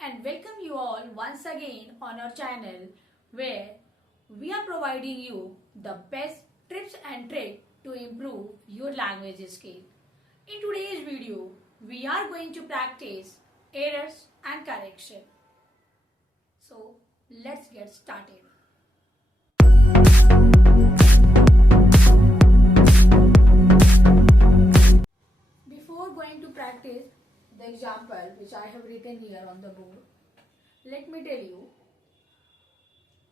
and welcome you all once again on our channel where we are providing you the best tips and tricks to improve your language skill. In today's video, we are going to practice errors and correction. So let's get started. Before going to practice the example which I have written here on the board, let me tell you,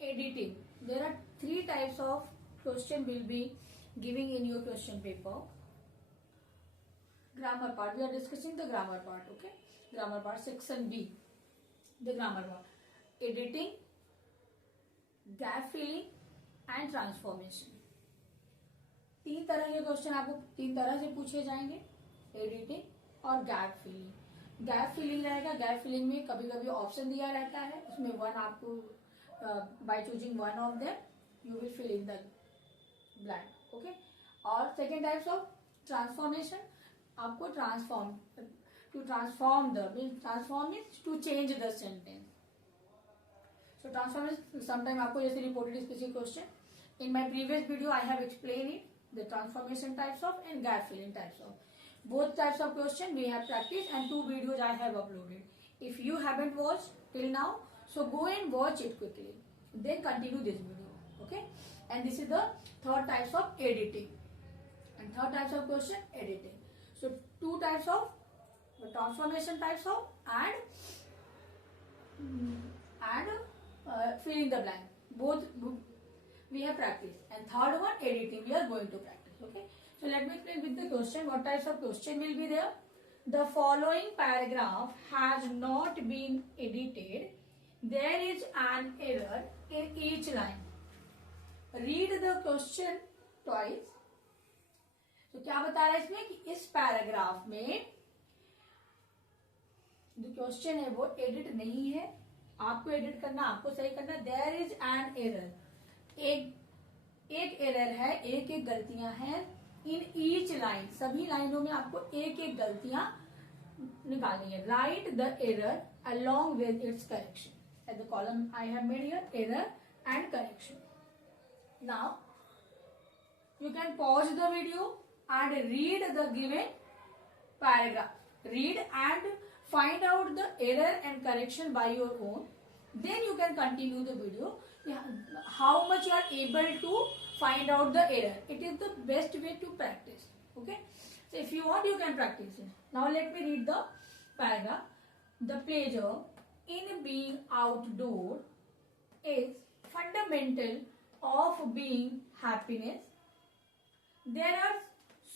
editing. There are three types of question will be giving in your question paper. Grammar part, we are discussing the grammar part, okay? Grammar part, section B, the grammar part. Editing, gap filling and transformation. तीन तरह के question आपको तीन तरह से पूछे जाएंगे, editing और गैप फिलिंग. गैप फिलिंग रहेगा, गैप फिलिंग में कभी कभी ऑप्शन दिया रहता है, उसमें वन आपको by choosing one of them you will fill in the blank, okay. और सेकेंड टाइप्स ऑफ ट्रांसफॉर्मेशन, आपको transform means to change the sentence. So transformation sometime आपको जैसे reported specific question in my previous video I have explain it the transformation types of and gap filling types of. Both types of question we have practiced and 2 videos I have uploaded. If you haven't watched till now, so go and watch it quickly. Then continue this video. Okay? And this is the third types of editing. And third types of question, editing. So 2 types of the transformation types of and filling the blank. Both we have practiced, and third one editing we are going to practice. Okay, so let me explain with the question. What types of question will be there? The following paragraph has not been edited. There is an error in each line. Read the question twice. तो क्या बता रहा है इसमें कि इस paragraph में जो क्वेश्चन है वो एडिट नहीं है, आपको एडिट करना, आपको सही करना. देयर इज एन एरर, एक एरर है, एक एक गलतियां हैं. इन ईच लाइन, सभी लाइनों में आपको एक एक गलतियां निकालनी है. Right the error along with its correction. At the column I have made here error and correction. Now you can pause the video and read the given paragraph. Read and find out the error and correction by your own. Then you can continue the video. How much you are able to find out the error. It is the best way to practice. Okay. So if you want, you can practice it. Now let me read the paragraph. The pleasure in being outdoor is fundamental of being happiness. There are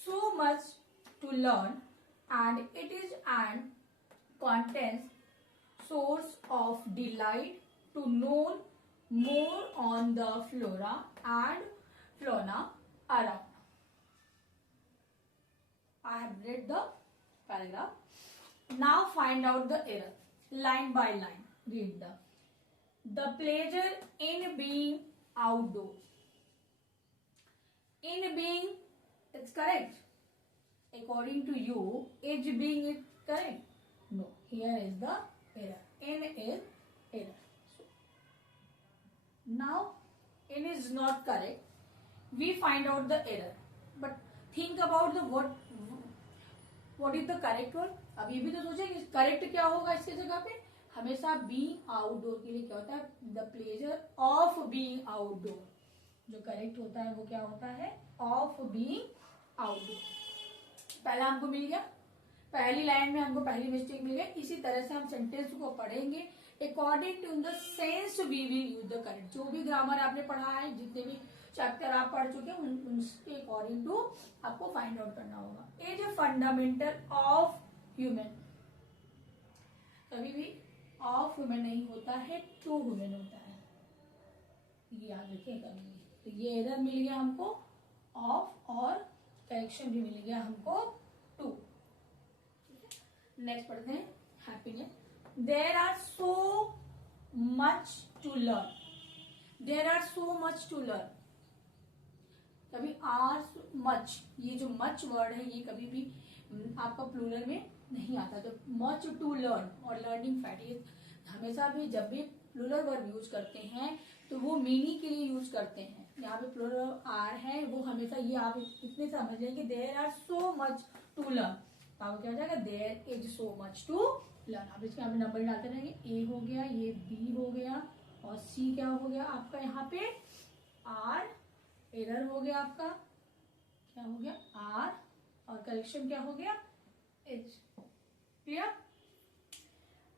so much to learn and it is an content source of delight to know more on the flora and fauna around. I have read the paragraph. Now find out the error line by line. Read the pleasure in being outdoor. In being, it's correct. According to you, is being is correct? No. Here is the error. In is error. So, now, in is not correct. We find out the error. But think about the what is the correct one? अब ये भी तो सोचे कि correct क्या होगा इसके जगह पे. हमेशा बीइंग आउटडोर के लिए क्या होता है? The pleasure of being outdoor. जो करेक्ट होता है वो क्या होता है? Of being outdoor. पहला हमको मिल गया, पहली लाइन में हमको पहली मिस्टेक मिल गई. इसी तरह से हम सेंटेंस को पढ़ेंगे according to the sense we will use the correct. जो भी ग्रामर आपने पढ़ा है, जितने भी चैप्टर आप पढ़ चुके हैं, उनके अकॉर्डिंग टू आपको फाइंड आउट करना होगा. Is a fundamental of human. कभी भी ऑफ ह्यूमन नहीं होता है, टू ह्यूमन होता है. ये याद रखिए कभी. तो ये एरर मिल गया हमको ऑफ और करेक्शन भी मिल गया हमको टू. नेक्स्ट पढ़ते हैं happiness. There are so much to learn. There are so much to learn. कभी आर मच, ये जो मच वर्ड है ये कभी भी आपका प्लूरल में नहीं आता. तो मच टू लर्न और लर्निंग फैट, ये हमेशा भी जब भी प्लूरल वर्ब यूज करते हैं तो वो मीनी के लिए यूज करते हैं। यहाँ पे प्लूरल आर है, वो हमेशा ये आप इतने समझ लेंगे, there are so much to learn. तो क्या हो जाएगा, there is so much to learn. अब इसके यहाँ पे नंबर डालते रहेंगे, ए हो गया, ये बी हो गया, और सी क्या हो गया आपका यहाँ पे आर, एरर हो गया आपका, क्या हो गया आर, और करेक्शन क्या हो गया एच। क्लियर।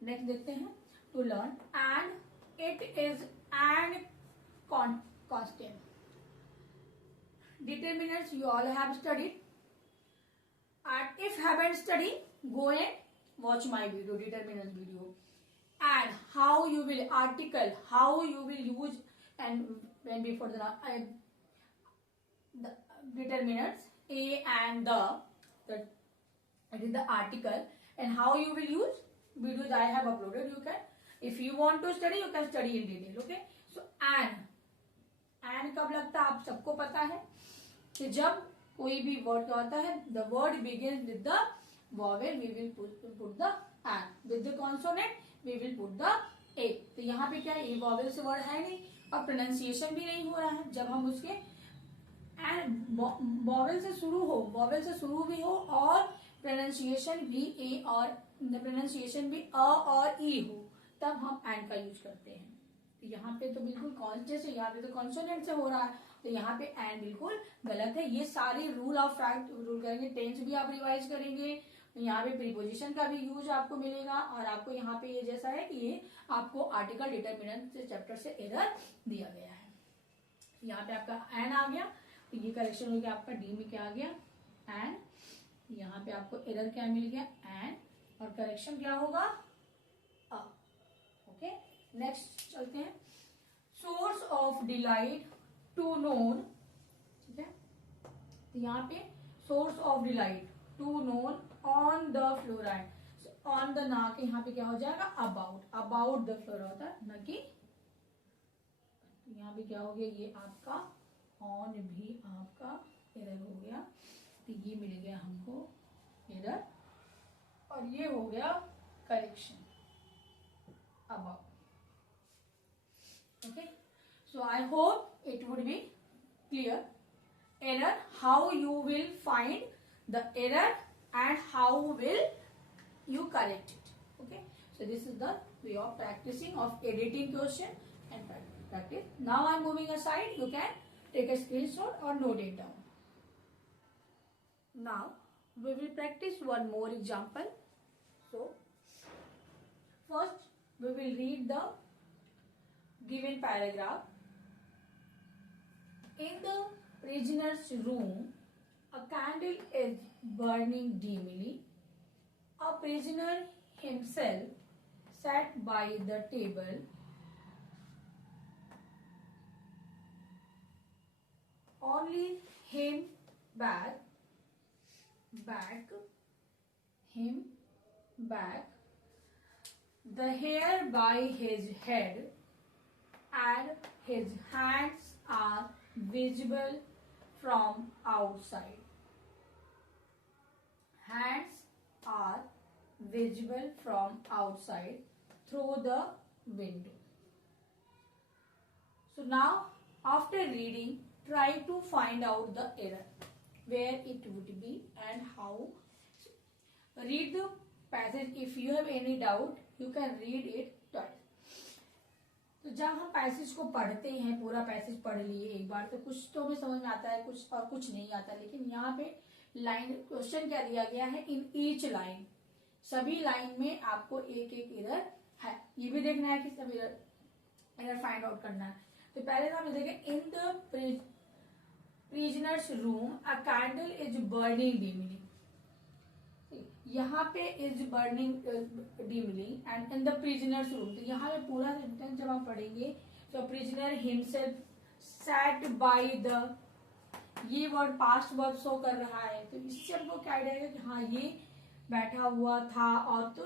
नेक्स्ट देखते हैं, to learn and it is and constant. Determinants you all have studied, and if haven't studied, go and watch my video, determinants video, and how you will article, how you will use, and when before the determinants a and the it is the article, and how you will use videos I have uploaded. You can, if you want to study, you can study in detail. Okay, so and कब लगता है आप सबको पता है कि जब कोई भी वर्ड क्या होता है, the word begin with the vowel we will put the an, with the consonant we will put the a. तो यहाँ पे क्या है, ए वॉवेल से वर्ड है नहीं और प्रोनाउंसिएशन भी नहीं हो रहा है। जब हम उसके एंड वॉवेल से शुरू हो, वॉवेल से शुरू भी हो और प्रोनाउंसिएशन भी ए और प्रोनाउंसिएशन भी अ और ई हो, तब हम एंड का यूज करते हैं। यहाँ पे तो बिल्कुल कॉन्शियस है, यहाँ पे तो कॉन्सोनेंट से हो रहा है, तो यहाँ पे एंड बिल्कुल गलत है। ये सारे रूल ऑफ फैक्ट रूल करेंगे, टेंस भी आप रिवाइज करेंगे, यहाँ पे प्रीपोजिशन का भी यूज आपको मिलेगा, और आपको यहाँ पे ये जैसा है कि ये आपको आर्टिकल डिटरमिनेंट से चैप्टर से एरर दिया गया है। यहाँ पे आपका एन आ गया, तो ये करेक्शन हो गया आपका, डी में क्या आ गया एन, यहाँ पे आपको एरर क्या मिल गया एन, और करेक्शन क्या होगा अ। ओके, नेक्स्ट चलते हैं, source of delight to known. ठीक है, तो यहाँ पे source of delight to known on the fluoride, on the ना के यहाँ पे क्या हो जाएगा अबाउट, अबाउट द फ्लोराइड होता है न कि, यहाँ पे क्या हो गया ये आपका ऑन भी आपका एरर हो गया, तो ये मिल गया हमको एरर, और ये हो गया correction about. Okay, so I hope it would be clear. Error, how you will find the error and how will you correct it. Okay, so this is the way of practicing of editing question and practice. Now I am moving aside, you can take a screenshot or note it down. Now we will practice one more example. So first we will read the given paragraph. In the prisoner's room, a candle is burning dimly. A prisoner himself sat by the table. Only him back, the hair by his head, and his hands are visible from outside. Hands are visible from outside through the window. So now, after reading, try to find out the error, where it would be and how. Read the passage. If you have any doubt, you can read it twice. तो जब हम passage को पढ़ते हैं, पूरा passage पढ़ लिए एक बार, तो कुछ तो हमें समझ में आता है, कुछ और कुछ नहीं आता। लेकिन यहाँ पे लाइन क्वेश्चन क्या दिया गया है, इन ईच लाइन, सभी लाइन में आपको एक एक एरर है, ये भी देखना है कि सब एरर फाइंड आउट करना है। तो पहले हम देखें, in the prisoner's room a candle is burning dimly. यहाँ पे is burning dimly and in the prisoner's room, तो यहाँ पे पूरा सेंटेंस जब आप पढ़ेंगे तो prisoner himself sat by the, ये वर्ड पास्ट वर्ब शो कर रहा है, तो इससे हमको क्या आइडिया है कि हाँ ये बैठा हुआ था। और तो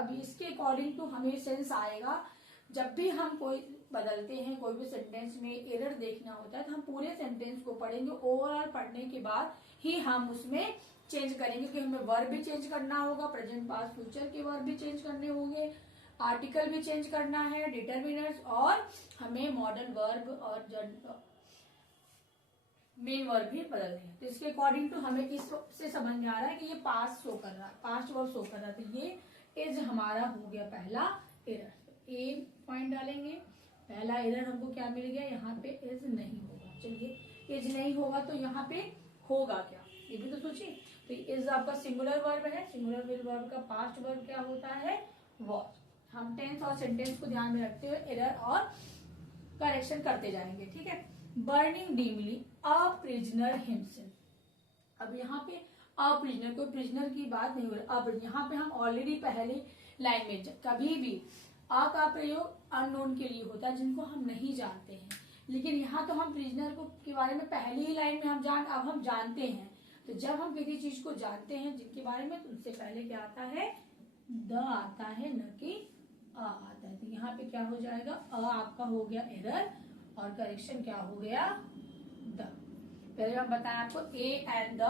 अभी इसके अकॉर्डिंग टू हमें सेंस आएगा, जब भी हम कोई बदलते हैं, कोई भी सेंटेंस में एरर देखना होता है, तो हम पूरे सेंटेंस को पढ़ेंगे, ओवरऑल पढ़ने के बाद ही हम उसमें चेंज करेंगे कि हमें वर्ब भी चेंज करना होगा, प्रेजेंट पास्ट फ्यूचर के वर्ब भी चेंज करने होंगे, आर्टिकल भी चेंज करना है, डिटर्मिनर्स, और हमें मॉडल वर्ब और मेन वर्ब भी बदलने हैं। तो इसके अकॉर्डिंग टू हमें इससे समझ में आ रहा है कि ये पास्ट शो कर रहा है, पास्ट वर्ब शो कर रहा है, तो ये इज हमारा हो गया पहला एरर। तो ए पॉइंट डालेंगे, पहला एरर हमको क्या मिल गया, यहाँ पे इज नहीं होगा। चलिए इज नहीं होगा तो यहाँ पे होगा क्या, ये भी तो सोचिए। तो इज आपका सिंगुलर वर्ब है, सिंगुलर वर्ब का पास्ट वर्ब क्या होता है, वॉज। हम टेंस और सेंटेंस को ध्यान में रखते हुए एरर और करेक्शन करते जाएंगे, ठीक है। Burning dimly a prisoner himself. अब यहाँ पे अ प्रिजनर, कोई प्रिजनर की बात नहीं हो रही। अब यहाँ पे हम ऑलरेडी पहली लाइन में कभी भी अ का प्रयोग अननोन के लिए होता है, जिनको हम नहीं जानते हैं। लेकिन यहाँ तो हम प्रिजनर को के बारे में पहली ही लाइन में अब हम जानते हैं। तो जब हम किसी चीज को जानते हैं जिनके बारे में, तो उससे पहले क्या आता है, द आता है, न कि अ आता है। तो यहाँ पे क्या हो जाएगा, अ आपका हो गया एरर और करेक्शन क्या हो गया, द। पहले हम बताएं आपको ए एंड द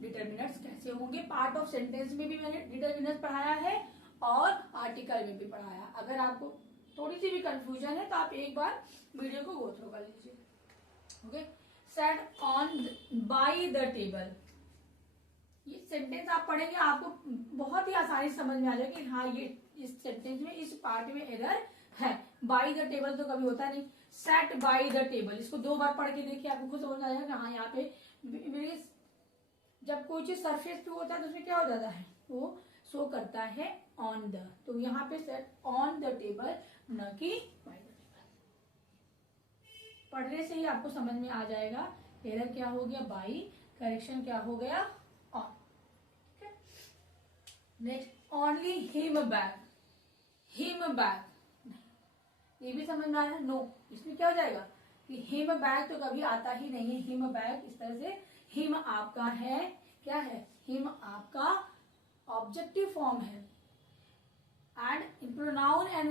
डिटर्मिनर्स कैसे होंगे। पार्ट ऑफ सेंटेंस में भी मैंने डिटर्मिनर्स पढ़ाया है और आर्टिकल में भी पढ़ाया। अगर आपको थोड़ी सी भी कंफ्यूजन है तो आप एक बार वीडियो को गो थ्रू कर लीजिए। Okay, set on by the table. ये सेंटेंस आप पढ़ेंगे आपको बहुत ही आसानी से समझ में आ जाएगा कि हाँ ये इस सेंटेंस में, इस पार्ट में एरर है। बाय द टेबल तो कभी होता नहीं, सेट बाय द टेबल, इसको 2 बार पढ़ के देखिए, आपको खुद समझ आ जाएगा। हाँ यहाँ पे जब कोई चीज सरफेस पे होता है तो उसमें क्या हो जाता है, वो शो करता है ऑन द। तो यहाँ पे सेट ऑन द टेबल, न कि बाय द टेबल। पढ़ने से ही आपको समझ में आ जाएगा एरर क्या हो गया, बाई, करेक्शन क्या हो गया, on. Next, only him bag, him bag, ये भी समझ में आ रहा है, नो। इसमें क्या हो जाएगा कि हिम बैग तो कभी आता ही नहीं है। हिम बैग इस तरह से, हिम आपका है, क्या है, हिम आपका ऑब्जेक्टिव फॉर्म है। And pronoun and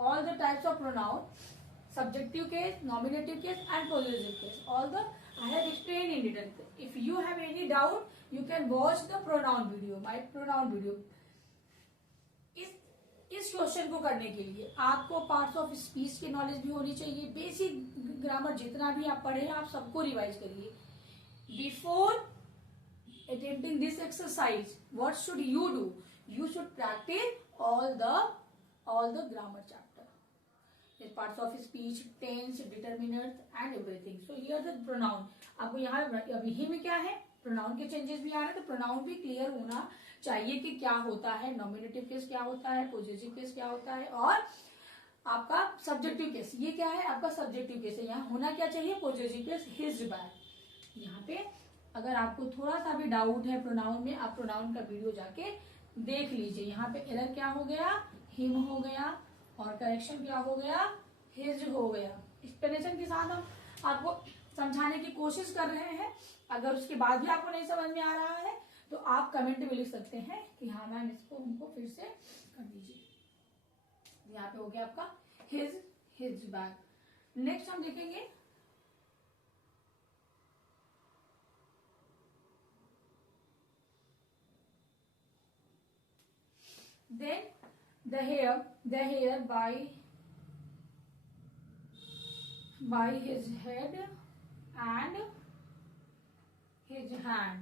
all the types of pronoun, subjective case, nominative case and possessive case, all the I have explained in detail. If you have any doubt, you can watch the pronoun video, my pronoun video. इस question को करने के लिए आपको parts of speech की knowledge भी होनी चाहिए। बेसिक ग्रामर जितना भी आप पढ़े हैं आप सबको रिवाइज करिए। Before attempting this exercise, what should you do, you should practice all the grammar chapter, parts of speech, tense, determiners and everything. So here the pronoun, आपको यहाँ अभी हिम क्या है, प्रोनाउन के चेंजेस भी आ रहे हैं, तो प्रोनाउन भी क्लियर होना चाहिए कि क्या होता है, नॉमिनेटिव केस क्या होता है, पॉजिटिव केस क्या होता है, और आपका सब्जेक्टिव केस ये क्या है, आपका सब्जेक्टिव केस है। यहाँ होना क्या चाहिए, पॉजिटिव केस, हिज बैग। यहाँ पे अगर आपको थोड़ा सा भी डाउट है प्रोनाउन में, आप प्रोनाउन का वीडियो जाके देख लीजिए। यहाँ पे एरर क्या हो गया, हिम हो गया, और करेक्शन क्या हो गया, हिज हो गया। एक्सप्लेनेशन के साथ हम आपको समझाने की कोशिश कर रहे हैं। अगर उसके बाद भी आपको नहीं समझ में आ रहा है तो आप कमेंट में लिख सकते हैं कि हाँ मैम इसको हमको फिर से कर दीजिए। यहाँ पे हो गया आपका हिज बैग। नेक्स्ट हम देखेंगे then the hair by his head and his hand,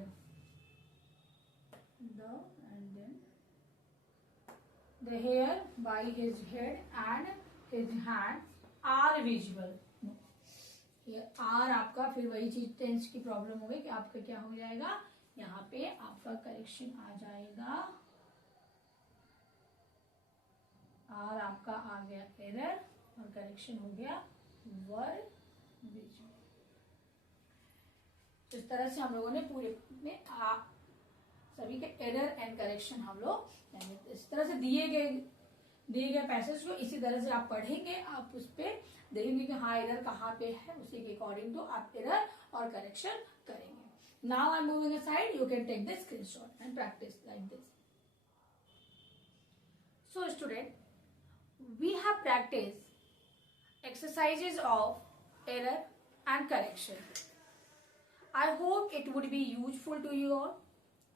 the hair by his head and his hand are visible। ये आर आपका फिर वही चीज टेंस की प्रॉब्लम हो गई कि आपका क्या हो जाएगा, यहाँ पे आपका करेक्शन आ जाएगा, आर आपका आ गया एरर और करेक्शन हो गया वर विजुअल। इस तरह से हम लोगों ने पूरे में सभी के एरर एंड करेक्शन हम लोग इस तरह से दिए गए पैसेज को इसी तरह से आप पढ़ेंगे। आप उस पर देखेंगे कि हाँ एरर कहाँ पे है, उसी के अकॉर्डिंग तो आप एरर और करेक्शन करेंगे। Now I am moving aside, you can take the screenshot and practice like this. So student, we have practiced exercises of error and correction. I hope it would be useful to you all.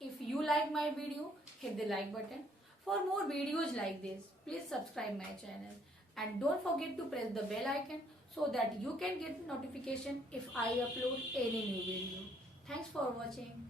If you like my video, hit the like button. For more videos like this, please subscribe my channel and don't forget to press the bell icon so that you can get notification if I upload any new video. Thanks for watching.